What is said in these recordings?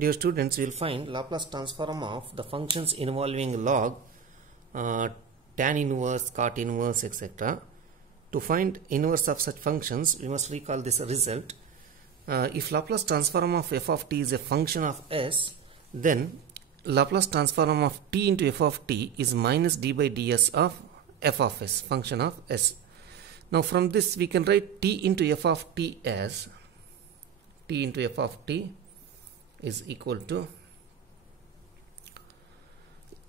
Dear students, we will find Laplace transform of the functions involving log, tan inverse, cot inverse, etc. To find inverse of such functions, we must recall this result. If Laplace transform of f of t is a function of s, then Laplace transform of t into f of t is minus d by ds of f of s, function of s. Now from this we can write t into f of t as t into f of t is equal to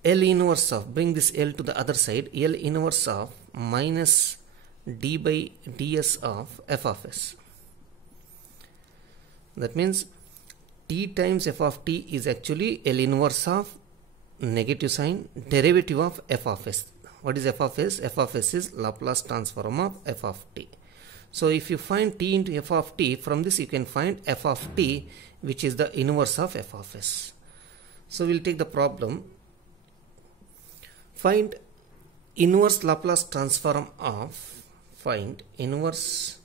L inverse of, bring this L to the other side, L inverse of minus d by ds of f of s. That means t times f of t is actually L inverse of negative sign derivative of f of s. What is f of s? F of s is Laplace transform of f of t. So if you find t into f of t, from this you can find f of t, which is the inverse of f of s. So we'll take the problem. Find inverse Laplace transform of, find inverse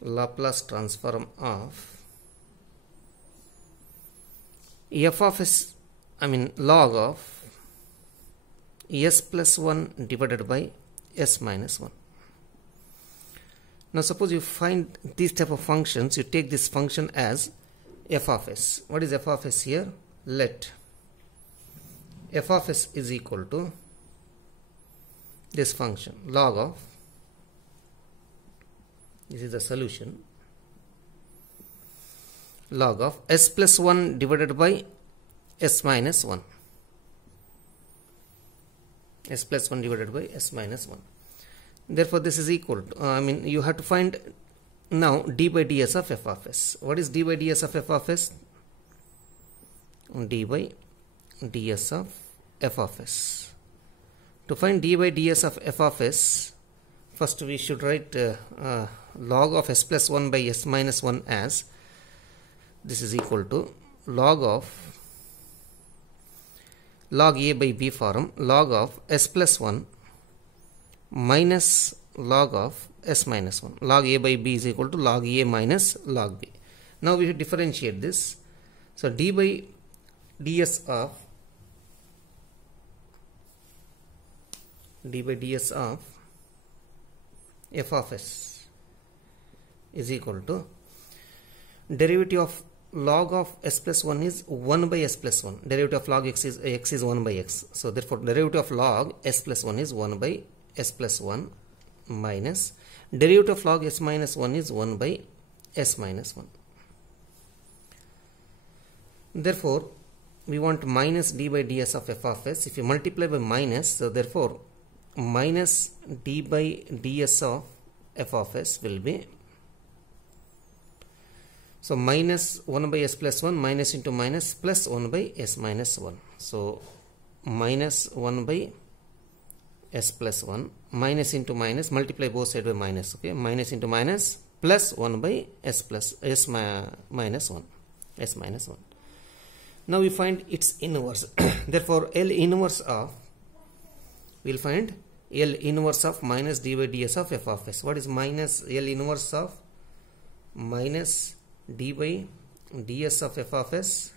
Laplace transform of f of s, log of s plus 1 divided by s minus 1. Now suppose you find these type of functions, you take this function as f of s. What is f of s here? Let f of s is equal to this function log of, this is the solution, log of s plus 1 divided by s minus 1. S plus 1 divided by s minus 1. Therefore this is equal to, you have to find now d by ds of f of s. What is d by ds of f of s? D by ds of f of s. To find d by ds of f of s, first we should write log of s plus 1 by s minus 1 as, this is equal to log of log a by b form, log of s plus 1 minus log of s minus 1. Log a by b is equal to log a minus log b. Now we should differentiate this. So d by ds of f of s is equal to derivative of log of s plus 1 is 1 by s plus 1. Derivative of log x is 1 by x. So therefore derivative of log s plus 1 is 1 by s plus 1 minus derivative of log s minus 1 is 1 by s minus 1. Therefore we want minus d by ds of f of s. If you multiply by minus, so therefore minus d by ds of f of s will be, so minus 1 by s plus 1, minus into minus, plus 1 by s minus 1. So minus 1 by s plus 1, minus into minus, multiply both sides by minus, okay, minus into minus, plus 1 by s plus s minus 1, s minus 1. Now we find its inverse. Therefore L inverse of, we will find L inverse of minus d by ds of f of s. What is minus L inverse of minus d by ds of f of s?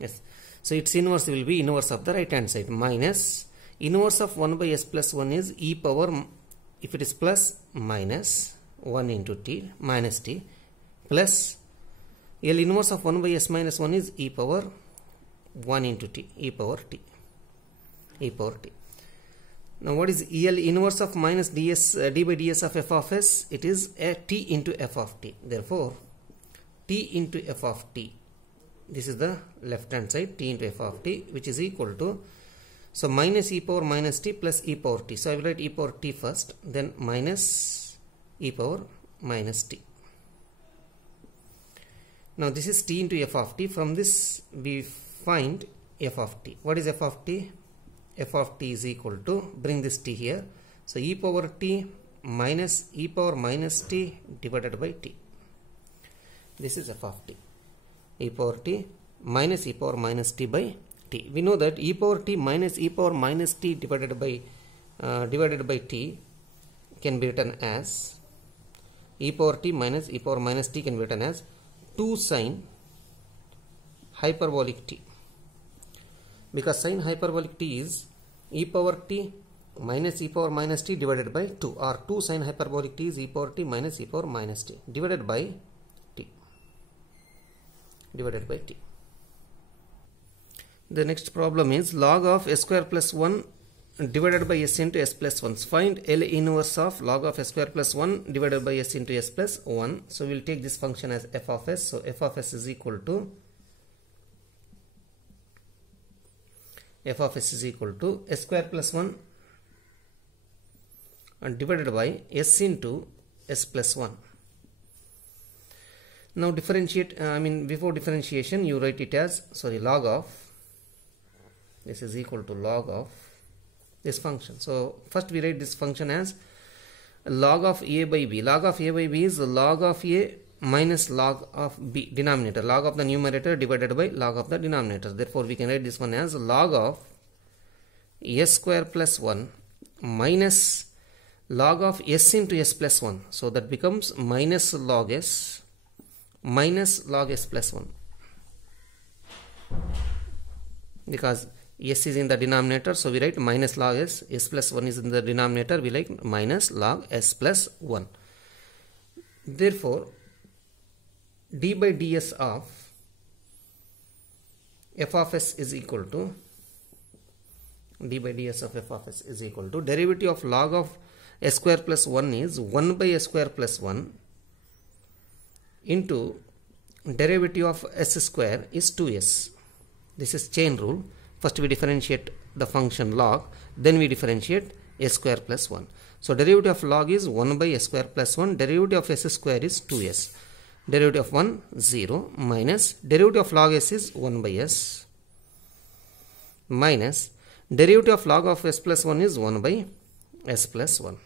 Yes. So its inverse will be inverse of the right hand side, minus inverse of 1 by s plus 1 is e power, if it is plus, minus 1 into t minus t, plus L inverse of 1 by s minus 1 is e power 1 into t, e power t. Now what is L inverse of minus d by ds of f of s? It is a t into f of t. Therefore t into f of t, this is the left hand side, t into f of t, which is equal to, so minus e power minus t plus e power t. So I will write e power t first, then minus e power minus t. Now this is t into f of t. From this we find f of t. What is f of t? F of t is equal to, bring this t here, so e power t minus e power minus t divided by t. This is f of t. E power t minus e power minus t by t. We know that e power t minus e power minus t divided by t can be written as e power t minus e power minus t can be written as 2 sine hyperbolic t, because sin hyperbolic t is e power t minus e power minus t divided by 2, or 2 sin hyperbolic t is e power t minus e power minus t divided by t. The next problem is log of s square plus 1 divided by s into s plus 1. Find L inverse of log of s square plus 1 divided by s into s plus 1. So we will take this function as f of s. So f of s is equal to s square plus 1 and divided by s into s plus 1. Now differentiate, before differentiation you write it as, log of, this is equal to log of this function. So first we write this function as log of a by b. Log of a by b is log of a minus log of b, denominator, log of the numerator divided by log of the denominator. Therefore we can write this one as log of s square plus 1 minus log of s into s plus 1. So that becomes minus log s plus 1, because s is in the denominator, so we write minus log s plus 1 is in the denominator, we write minus log s plus 1. Therefore d by ds of f of s is equal to derivative of log of s square plus 1 is 1 by s square plus 1 into derivative of s square is 2s. This is chain rule. First we differentiate the function log, then we differentiate s square plus 1. So derivative of log is 1 by s square plus 1, derivative of s square is 2s. Derivative of 1, 0, minus derivative of log s is 1 by s, minus derivative of log of s plus 1 is 1 by s plus 1.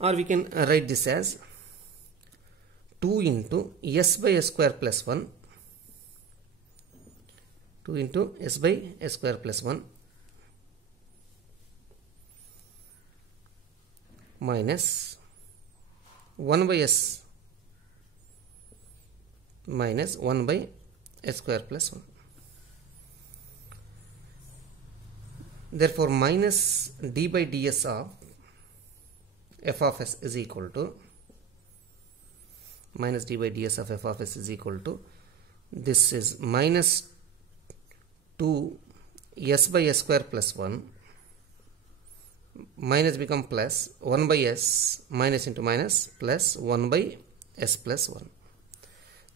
Or we can write this as 2 into s by s square plus 1, 2 into s by s square plus 1 minus 1 by s minus 1 by s square plus 1. Therefore minus d by ds of f of s is equal to this is minus 2 s by s square plus 1, minus become plus 1 by s, minus into minus, plus 1 by s plus 1.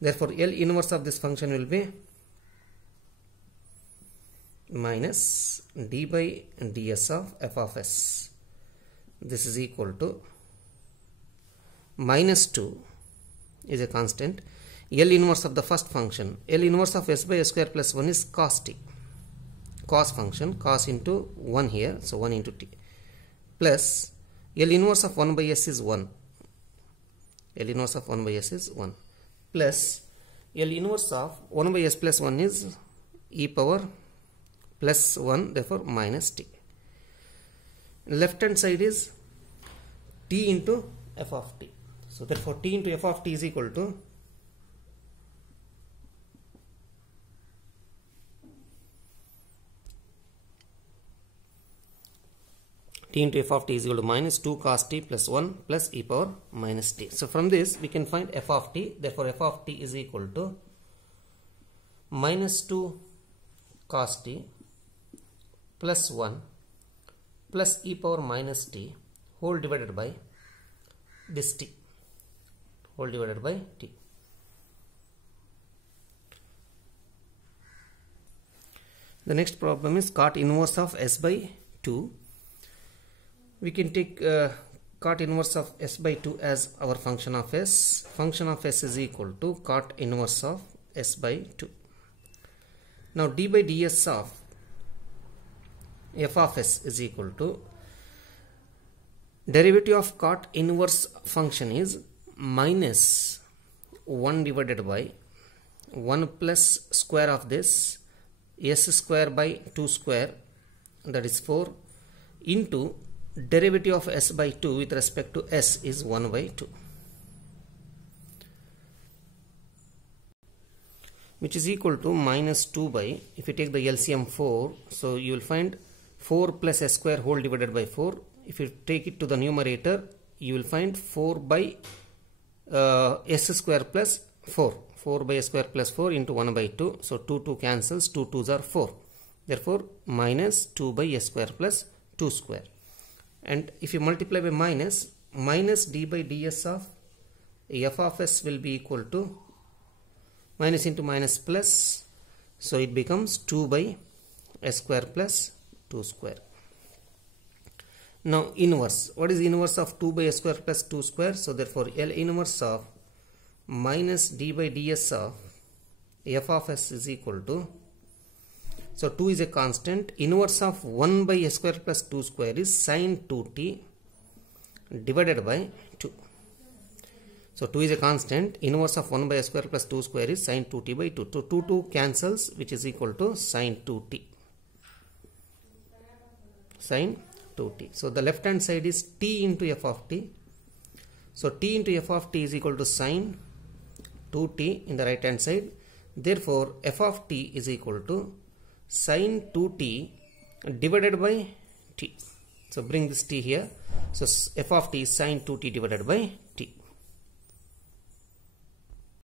Therefore L inverse of this function will be minus d by ds of f of s. This is equal to minus 2 is a constant. L inverse of the first function, L inverse of s by s square plus 1 is cos t, cos function, cos into 1 here, so 1 into t, plus L inverse of 1 by s is 1, plus L inverse of 1 by s plus 1 is e power plus 1, therefore minus t. Left hand side is t into f of t. So therefore t into f of t is equal to minus 2 cos t plus 1 plus e power minus t. So from this we can find f of t. Therefore f of t is equal to minus 2 cos t plus 1 plus e power minus t whole divided by this t, whole divided by t. The next problem is cot inverse of s by 2. We can take cot inverse of s by 2 as our function of s. Function of s is equal to cot inverse of s by 2. Now d by ds of f of s is equal to derivative of cot inverse function is minus 1 divided by 1 plus square of this s square by 2 square, that is 4, into derivative of s by 2 with respect to s is 1 by 2. which is equal to minus 2 by, if you take the LCM 4, so you will find 4 plus s square whole divided by 4. If you take it to the numerator, you will find 4 by s square plus 4. 4 by s square plus 4 into 1 by 2. So 2 cancels, 2 2s are 4. Therefore minus 2 by s square plus 2 square. And if you multiply by minus d by ds of f of s will be equal to minus into minus plus. So it becomes 2 by s square plus 2 square. Now inverse. What is inverse of 2 by s square plus 2 square? So therefore L inverse of minus d by ds of f of s is equal to, so 2 is a constant, inverse of 1 by s square plus 2 square is sin 2t divided by 2. So 2 is a constant, inverse of 1 by s square plus 2 square is sin 2t by 2. So 2 cancels, which is equal to sin 2t. Sin 2t. So the left hand side is t into f of t. So t into f of t is equal to sin 2t in the right hand side. Therefore f of t is equal to sin 2t divided by t. So bring this t here. So f of t is sin 2t divided by t.